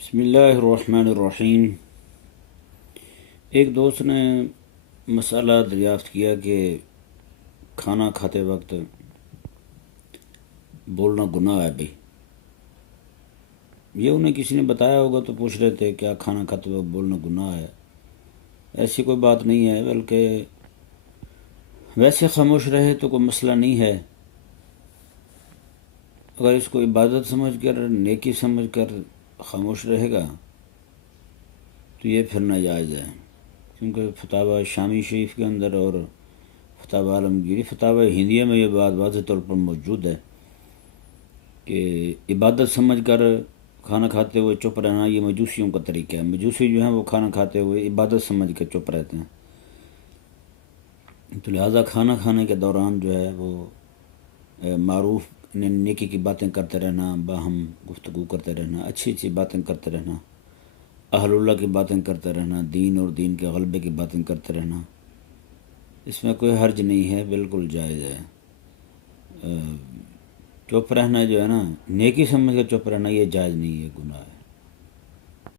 بسم اللہ الرحمن الرحیم۔ ایک دوست نے مسئلہ دریافت کیا کہ کھانا کھاتے وقت بولنا گناہ ہے بھئی۔ یہ انہیں کسی نے بتایا ہوگا تو پوچھ رہے تھے کیا کھانا کھاتے وقت بولنا گناہ ہے؟ ایسی کوئی بات نہیں ہے، بلکہ ویسے خاموش رہے تو کوئی مسئلہ نہیں ہے۔ اگر اس کو عبادت سمجھ کر، نیکی سمجھ کر خاموش رہے گا تو یہ پھر ناجائز ہے، کیونکہ فتاوی شامی شریف کے اندر اور فتاوی عالمگیری فتاوی ہندیہ میں یہ بات واضح طور پر موجود ہے کہ عبادت سمجھ کر کھانا کھاتے ہوئے چپ رہنا یہ مجوسیوں کا طریقہ ہے۔ مجوسی جو ہیں وہ کھانا کھاتے ہوئے عبادت سمجھ کر چپ رہتے ہیں، تو لہٰذا کھانا کھانے کے دوران جو ہے وہ معروف نیکی کی باتیں کرتے رہنا، باہم گفتگو کرتے رہنا، اچھی اچھی باتیں کرتے رہنا، اہل اللہ کی باتیں کرتے رہنا، دین اور دین کے غلبے کی باتیں کرتے رہنا، اس میں کوئی حرج نہیں ہے، بالکل جائز ہے۔ چپ رہنا جو ہے نا، نیکی سمجھ کر چپ رہنا یہ جائز نہیں ہے، گناہ ہے۔